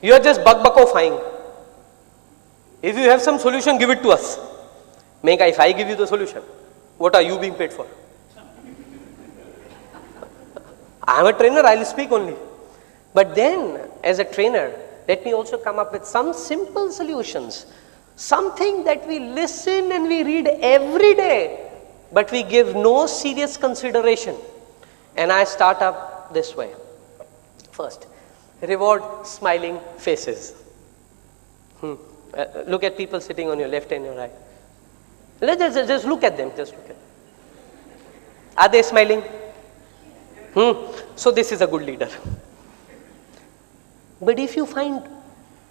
You are just buck-buckifying. If you have some solution, give it to us. Mega, if I give you the solution, what are you being paid for? I am a trainer, I will speak only. But then, as a trainer, let me also come up with some simple solutions. Something that we listen and we read every day, but we give no serious consideration. And I start up this way. First, reward smiling faces. Look at people sitting on your left and your right. Just look at them. Just look at them. Are they smiling? So this is a good leader. But if you find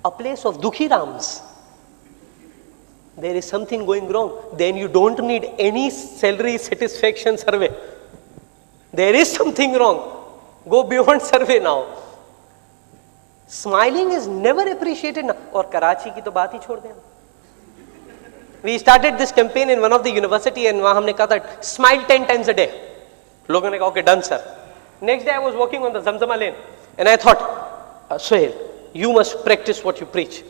a place of Dukhi Rams, there is something going wrong, then you don't need any salary satisfaction survey. There is something wrong. Go beyond survey now. Smiling is never appreciated now. और कराची की तो बात ही छोड़ दें. We started this campaign in one of the university and वहाँ हमने कहा था smile 10 times a day. लोगों ने कहा okay done sir. Next day I was walking on the Zamzama lane and I thought, Suhail, you must practice what you preach.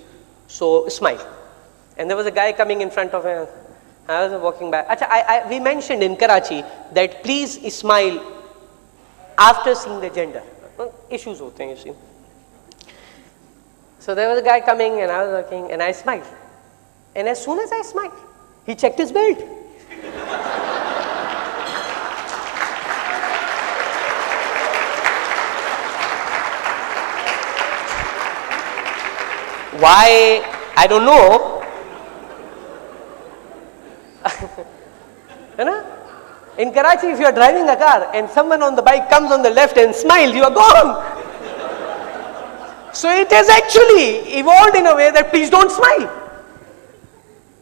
So smile. And there was a guy coming in front of me. I was walking by. We mentioned in Karachi that please smile after seeing the gender. Issues hote hain, you see. So there was a guy coming and I was walking and I smiled. And as soon as I smiled, he checked his belt. Why? I don't know. In Karachi, if you are driving a car and someone on the bike comes on the left and smiles, you are gone. So it has actually evolved in a way that please don't smile.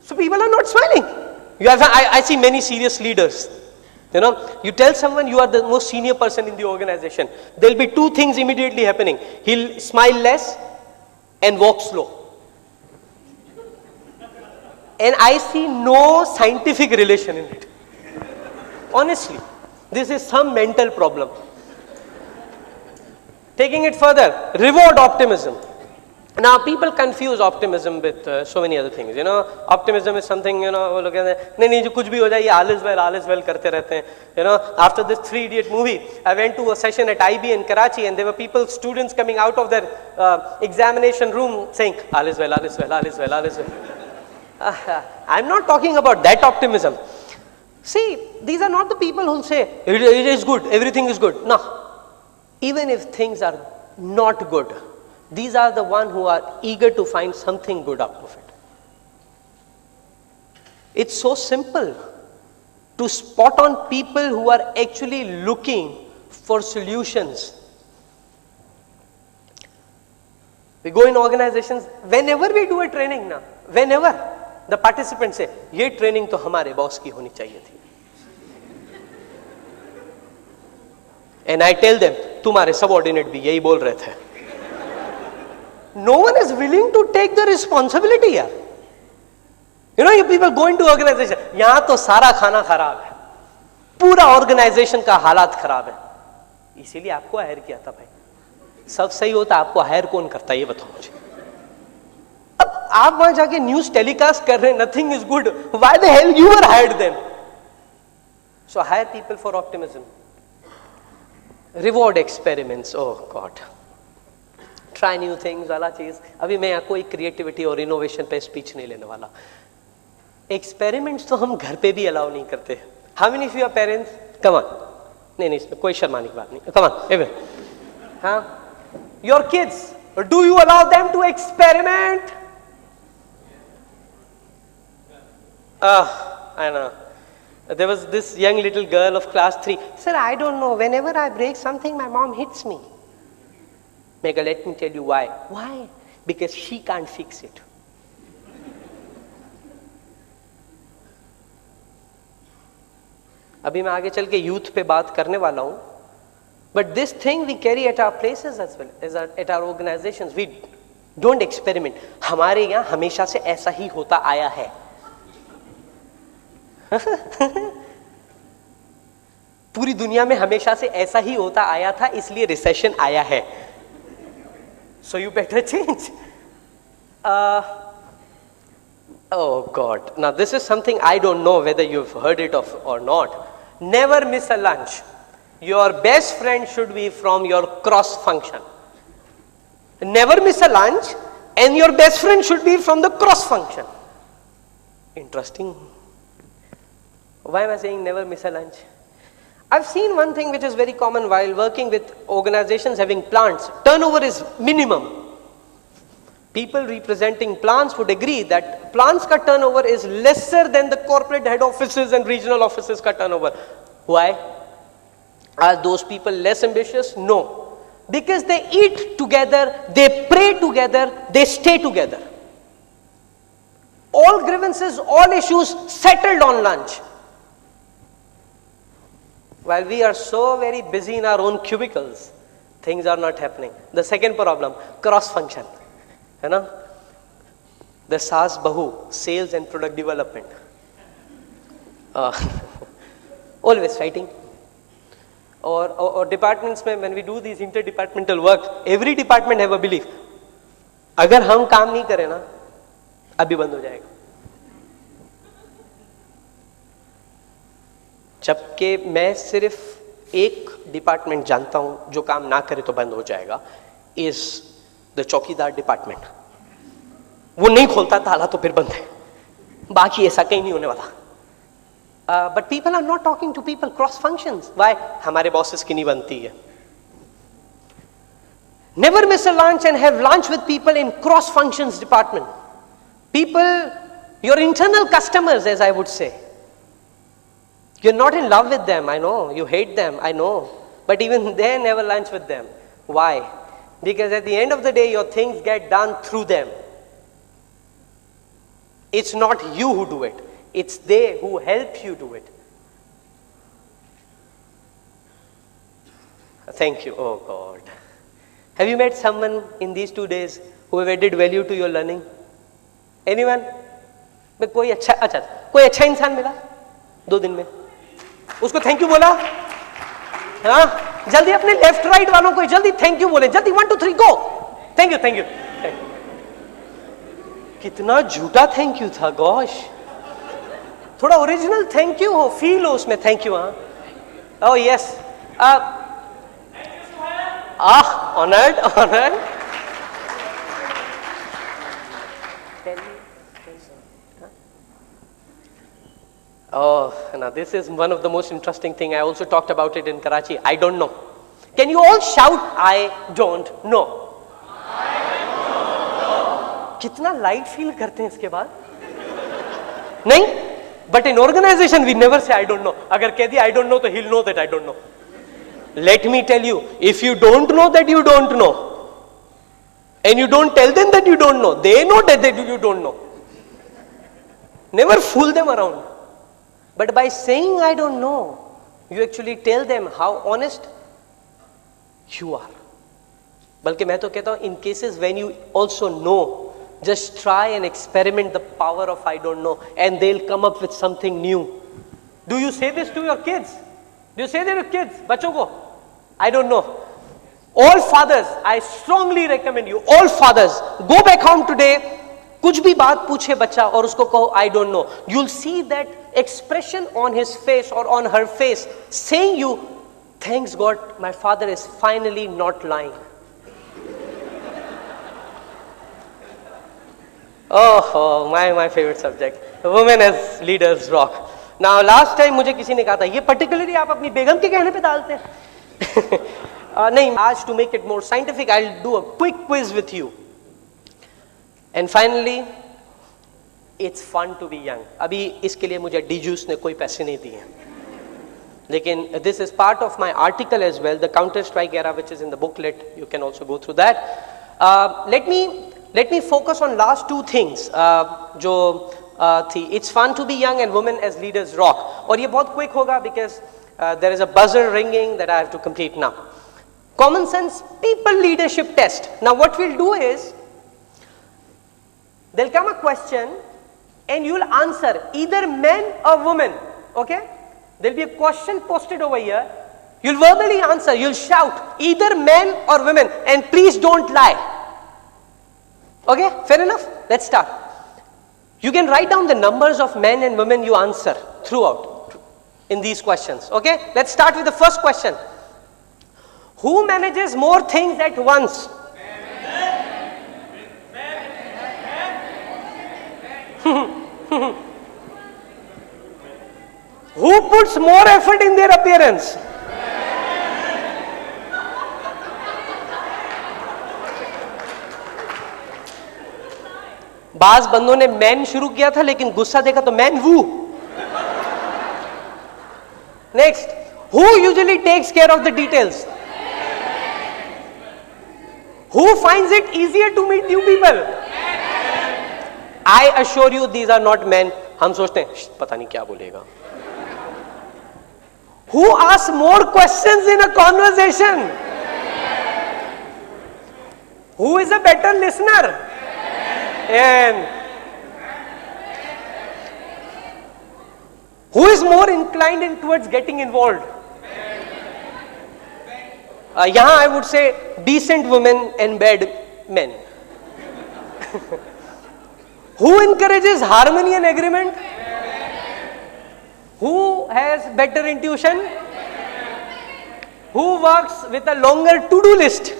So people are not smiling. I see many serious leaders. You tell someone you are the most senior person in the organization. There will be two things immediately happening. He'll smile less and walk slow. And I see no scientific relation in it. Honestly, this is some mental problem. Taking it further, reward optimism. Now people confuse optimism with so many other things. Optimism is something, look at nahi jo kuch bhi ho jaye, all is well karte rehte hain. After this 3 Idiot movie, I went to a session at IB in Karachi and there were students coming out of their examination room saying, all is well, all is well, all is well, all is well. I'm not talking about that optimism. See, these are not the people who say, it is good, everything is good. No. Even if things are not good, these are the ones who are eager to find something good out of it. It's so simple to spot on people who are actually looking for solutions. We go in organizations, whenever we do a training now, whenever the participants say, ये training तो हमारे boss की होनी चाहिए थी. And I tell them, तुम्हारे subordinate भी यही बोल रहे थे. No one is willing to take the responsibility here. You people go into organization, यहाँ तो सारा खाना खराब है, पूरा organization का हालात खराब है. इसीलिए आपको हायर किया था भाई. सब सही होता आपको हायर कौन करता ये बताओ मुझे. अब आप वहां जाके न्यूज टेलीकास्ट कर रहे हैं, nothing is good. Why the hell you were hired then? So hire people for optimism. Reward experiments. Oh God. Try new things वाला चीज. अभी मैं कोई creativity और innovation पे speech नहीं लेने वाला. Experiments तो हम घर पे भी allow नहीं करते. How many of you are parents? Come on. नहीं इसमें कोई शर्माने की बात नहीं. Come on, everyone. हाँ? Your kids, do you allow them to experiment? I know. There was this young little girl of class 3. Sir, I don't know. Whenever I break something, my mom hits me. Mega, let me tell you why. Why? Because she can't fix it. अभी मैं आगे चल के youth पे बात करने वाला हूँ. But this thing we carry at our places as well as at our organizations. We don't experiment. हमारे यहाँ हमेशा से ऐसा ही होता आया है. पूरी दुनिया में हमेशा से ऐसा ही होता आया था, इसलिए रिसेशन आया है. So you better change. Oh God. Now this is something I don't know whether you've heard it of or not. Never miss a lunch. Your best friend should be from your cross function. Never miss a lunch, and your best friend should be from the cross function. Interesting. Why am I saying never miss a lunch? I've seen one thing which is very common while working with organizations having plants. Turnover is minimum. People representing plants would agree that plants ka turnover is lesser than the corporate head offices and regional offices ka turnover. Why? Are those people less ambitious? No. Because they eat together, they pray together, they stay together. All grievances, all issues settled on lunch. While we are so very busy in our own cubicles, things are not happening. The second problem, cross function. You know? The Saas Bahu, sales and product development. Always fighting. Or departments mein, when we do these interdepartmental work, every department have a belief. अगर हम काम नहीं करें ना, अभी बंद हो जाएगा. जबकि मैं सिर्फ एक डिपार्टमेंट जानता हूं जो काम ना करे तो बंद हो जाएगा, इज द चौकीदार डिपार्टमेंट. वो नहीं खोलता ताला तो फिर बंद है. बाकी ऐसा कहीं नहीं होने वाला. But people are not talking to people cross functions. Why? हमारे bosses की नहीं बनती है. Never miss a lunch and have lunch with people in cross functions department. People, your internal customers, as I would say. You're not in love with them, I know. You hate them, I know. But even then, never lunch with them. Why? Because at the end of the day, your things get done through them. It's not you who do it. It's they who help you do it. Thank you. Oh God. Have you met someone in these 2 days who have added value to your learning? Anyone? कोई अच्छा इंसान मिला 2 दिन में, उसको thank you बोला. हाँ, जल्दी अपने लेफ्ट राइट वालों को जल्दी थैंक यू बोले. जल्दी 1 2 3 go. Thank you thank you. कितना झूठा थैंक यू था. गॉश, थोड़ा ओरिजिनल थैंक यू हो, फील हो उसमें थैंक यू. हाँ, oh yes, honoured honoured. Oh, now this is one of the most interesting thing. I also talked about it in Karachi. I don't know. Can you all shout, I don't know? I don't know. कितना light feel करते हैं इसके बाद? नहीं? But in organization we never say I don't know. अगर कह दिया I don't know तो he'll know that I don't know. Let me tell you, if you don't know that you don't know, and you don't tell them that you don't know, they know that you don't know. Never fool them around. But by saying I don't know, you actually tell them how honest you are. बल्कि मैं तो कहता हूँ, in cases when you also know, just try and experiment the power of I don't know, and they'll come up with something new. Do you say this to your kids? Do you say that to your kids? बच्चों को, I don't know. All fathers, I strongly recommend you, all fathers, go back home today. कुछ भी बात पूछे बच्चा और उसको कहो I don't know. You'll see that expression on his face or on her face saying you, thanks God, my father is finally not lying. Oh, my favorite subject. Women as leaders rock. Now last time मुझे किसी ने कहा था, ये particularly आप अपनी बेगम के कहने पे डालते हैं. नहीं, आज to make it more scientific, I'll do a quick quiz with you. And finally, it's fun to be young. अभी इसके लिए मुझे DJUICE ने कोई पैसे नहीं दिए. लेकिन this is part of my article as well, the Counter-Strike era, which is in the booklet. You can also go through that. Let me focus on last 2 things. जो थी, it's fun to be young and women as leaders rock. और ये बहुत quick होगा because there is a buzzer ringing that I have to complete now. Common sense people leadership test. Now what we'll do is, there'll come a question and you'll answer either men or women, okay? There'll be a question posted over here. You'll verbally answer, you'll shout either men or women, and please don't lie. Okay, fair enough. Let's start. You can write down the numbers of men and women you answer throughout in these questions. Okay, let's start with the first question. Who manages more things at once? Who puts more effort in their appearance? बाज बंदों ने man शुरू किया था लेकिन गुस्सा देखा तो मैन वू. Next, who usually takes care of the details? Who finds it easier to meet new people? I assure you these are not men. हम सोचते हैं पता नहीं क्या बोलेगा. Who asks more questions in a conversation? Who is a better listener? And who is more inclined in towards getting involved? यहाँ I would say decent women and bad men. Who encourages harmony and agreement? Who has better intuition? Who works with a longer to-do list?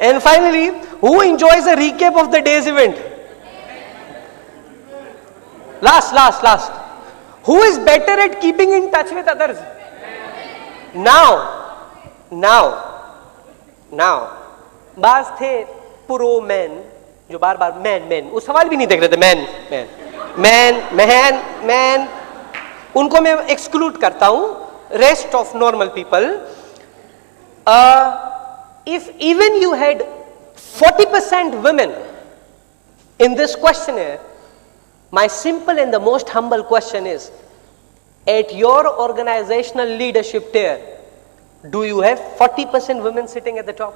And finally, who enjoys a recap of the day's event? Last. Who is better at keeping in touch with others? Now. बास थे pro man जो बार बार man उस सवाल भी नहीं देख रहे थे. मैन उनको मैं एक्सक्लूड करता हूं. Rest of normal people. If even you had 40% women in this questionnaire, my simple and the most humble question is, at your organizational leadership tier, do you have 40% women sitting at the top?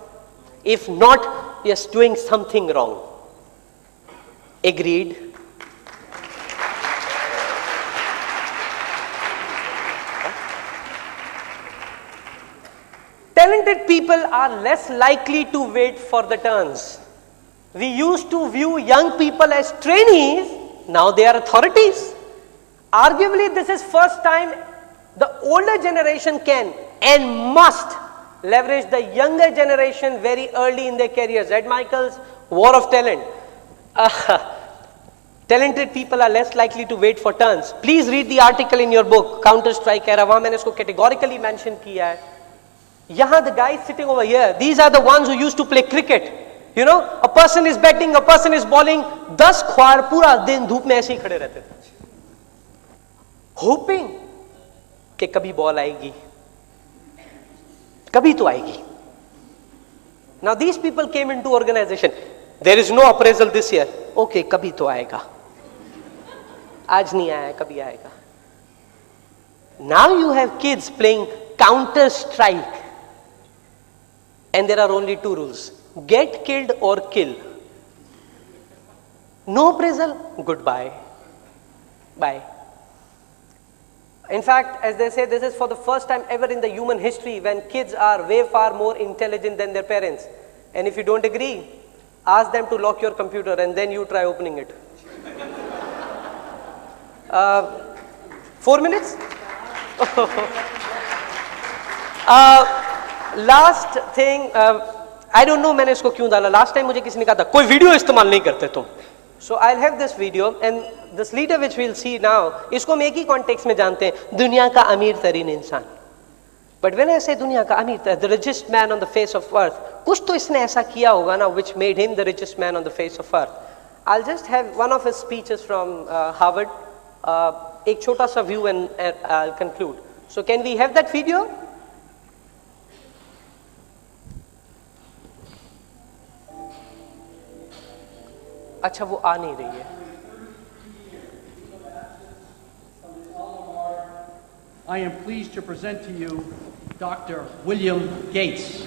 If not, you're doing something wrong. Agreed? Talented people are less likely to wait for the turns. We used to view young people as trainees, now they are authorities. Arguably, this is first time the older generation can and must leverage the younger generation very early in their careers. Ed Michaels, War of Talent. Talented people are less likely to wait for turns. Please read the article in your book, Counter-Strike Era. वहाँ मैंने इसको categorically mention किया है. यहाँ the guys sitting over here, these are the ones who used to play cricket. You know, a person is batting, a person is bowling. 10 ख्वार पूरा दिन धूप में ऐसे ही खड़े रहते थे. Hoping कि कभी बॉल आएगी, कभी तो आएगी. Now these people came into organization. There is no appraisal this year. Okay, कभी तो आएगा. आज नहीं आया, कभी आएगा. Now you have kids playing Counter-Strike. And there are only 2 rules. Get killed or kill. No appraisal, goodbye. Bye. In fact, as they say, this is for the first time ever in the human history when kids are way far more intelligent than their parents. And if you don't agree, ask them to lock your computer and then you try opening it. 4 minutes? Last thing, I don't know मैंने इसको क्यों डाला. Last time मुझे किसी ने कहा था कोई वीडियो इस्तेमाल नहीं करते तुम. So I'll have this video and this leader which we'll see now, इसको हम एक ही context में जानते हैं, दुनिया का अमीर तरीन इंसान. But when I say दुनिया का अमीर, the richest man on the face of earth, कुछ तो इसने ऐसा किया होगा ना which made him the richest man on the face of earth. I'll just have one of his speeches from Harvard, एक छोटा सा view and I'll conclude. So can we have that video? अच्छा वो आ नहीं रही है. I am pleased to present to you Dr. William Gates.